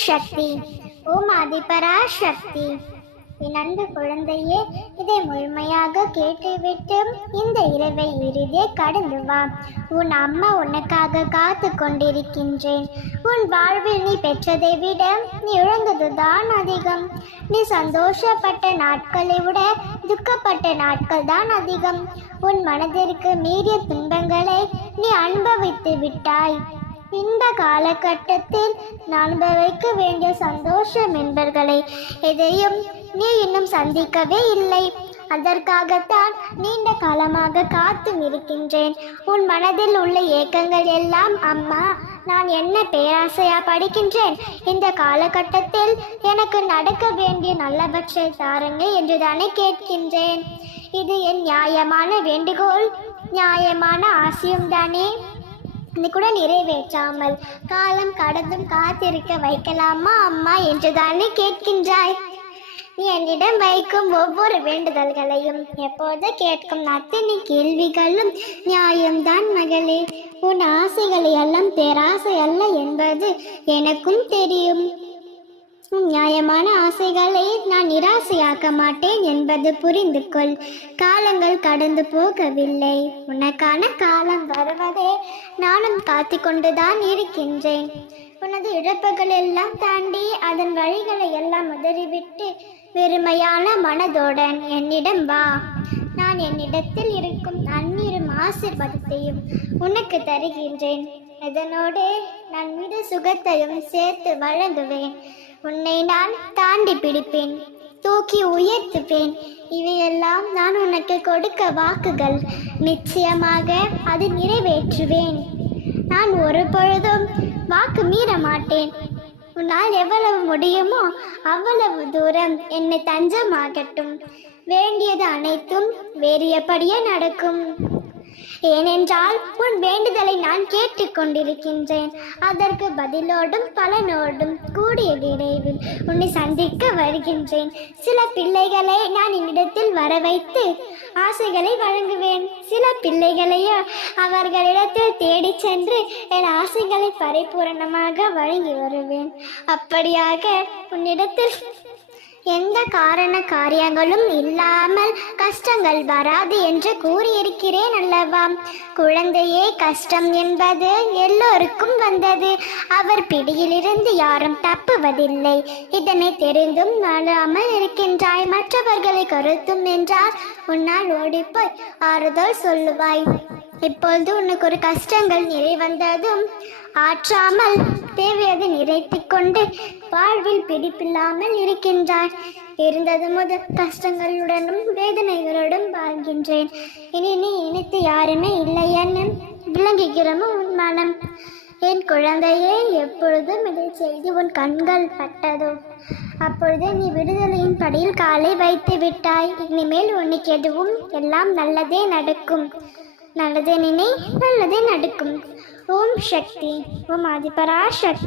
சக்தி. ஓம் ஆதிபராசக்தி. என் அன்பு குழந்தையே, இதை முழுமையாக கேட்டுவிட்டு இந்த இரவை இறுதியே கடந்து வா. உன் அம்மா உனக்காக காத்து கொண்டிருக்கின்றேன். உன் வாழ்வில் நீ பெற்றதை விட நீ இழந்ததுதான் அதிகம். நீ சந்தோஷப்பட்ட நாட்களை விட துக்கப்பட்ட நாட்கள் தான் அதிகம். உன் மனதிற்கு மீறிய துன்பங்களை நீ அனுபவித்து விட்டாய். இந்த காலகட்டத்தில் நான் அனுபவிக்க வேண்டிய சந்தோஷம் என்பர்களை எதையும் நீ இன்னும் சந்திக்கவே இல்லை. அதற்காகத்தான் நீண்ட காலமாக காத்தும் இருக்கின்றேன். உன் மனதில் உள்ள ஏக்கங்கள் எல்லாம், அம்மா நான் என்ன பேராசையா படிக்கின்றேன், இந்த காலகட்டத்தில் எனக்கு நடக்க வேண்டிய நல்லபட்சை தாருங்க என்று தானே கேட்கின்றேன். இது என் நியாயமான வேண்டுகோள், நியாயமான ஆசையும் தானே. இது கூட நிறைவேற்றாமல் காலம் கடந்தும் காத்திருக்க வைக்கலாமா அம்மா என்று தானே கேட்கின்றாய். நீ என்னிடம் வைக்கும் ஒவ்வொரு வேண்டுதல்களையும் எப்போது கேட்கும் அத்தனை கேள்விகளும் நியாயம்தான் மகளே. உன் ஆசைகளை எல்லாம் பேராசை அல்ல என்பது எனக்கும் தெரியும். நியாயமான ஆசைகளை நான் நிராசையாக்க மாட்டேன் என்பது புரிந்து கொள். காலங்கள் கடந்து போகவில்லை, உனக்கான காலம் வருவதே நானும் காத்து கொண்டுதான் இருக்கின்றேன். உனது இழப்புகள் எல்லாம் தாண்டி அதன் வழிகளை எல்லாம் உதறிவிட்டு வெறுமையான மனதோடன் என்னிடம் வா. நான் என்னிடத்தில் இருக்கும் அந்நீரும் ஆசீர்வாதத்தையும் உனக்கு தருகின்றேன். இதனோடு நான் மீது சுகத்தையும் சேர்த்து வழங்குவேன். உன்னை நான் தாண்டி பிடிப்பேன், தூக்கி உயர்த்துவேன். இவையெல்லாம் நான் உனக்கு கொடுக்க வாக்குகள். நிச்சயமாக அது நிறைவேற்றுவேன். நான் ஒரு பொழுதும் வாக்கு மீற மாட்டேன். உன்னால் எவ்வளவு முடியுமோ அவ்வளவு தூரம் என்னை தஞ்சமாகட்டும். வேண்டியது அனைத்தும் வேறு எப்படியே நடக்கும். ஏனென்றால் உன் வேண்டுதலை நான் கேட்டுக்கொண்டிருக்கின்றேன். அதற்கு பதிலோடும் பலனோடும் கூடிய விரைவில் உன்னை சந்திக்க வருகின்றேன். சில பிள்ளைகளை நான் என்னிடத்தில் வர வைத்து ஆசைகளை வழங்குவேன். சில பிள்ளைகளையோ அவர்களிடத்தில் தேடி சென்று என் ஆசைகளை பரிபூரணமாக வழங்கி வருவேன். அப்படியாக உன்னிடத்தில் எந்த காரண காரியங்களும் இல்லாமல் கஷ்டங்கள் வராது என்று கூறியிருக்கிறேன் அல்லவா? குழந்தையே, கஷ்டம் என்பது எல்லோருக்கும் வந்தது. அவர் பிடியிலிருந்து யாரும் தப்புவதில்லை. இதனை தெரிந்தும் வாழாமல் இருக்கின்றாய். மற்றவர்களை கருத்தும் என்றால் உன்னால் ஓடிப்போய் ஆறுதல் சொல்லுவாய். இப்பொழுது உனக்கு ஒரு கஷ்டங்கள் நிறைவந்ததும் ஆற்றாமல் தேவையதை நிறைத்து கொண்டு வாழ்வில் பிடிப்பில்லாமல் இருக்கின்றாய். இருந்தது முதல் கஷ்டங்களுடனும் வேதனைகளுடன் வாழ்கின்றேன். இனி நீ இணைத்து யாருமே இல்லை என விளங்குகிறமோ உன் மனம். என் குழந்தையே, எப்பொழுதும் இதை செய்து உன் கண்கள் பட்டதோ அப்பொழுது நீ விடுதலையின் படியில் காலை வைத்து விட்டாய். இனிமேல் உனக்கு எதுவும் எல்லாம் நல்லதே நடக்கும். நல்லதே நினை, நல்லதே நடக்கும். ஓம் சக்தி. ஓம் ஆதிபராசக்தி.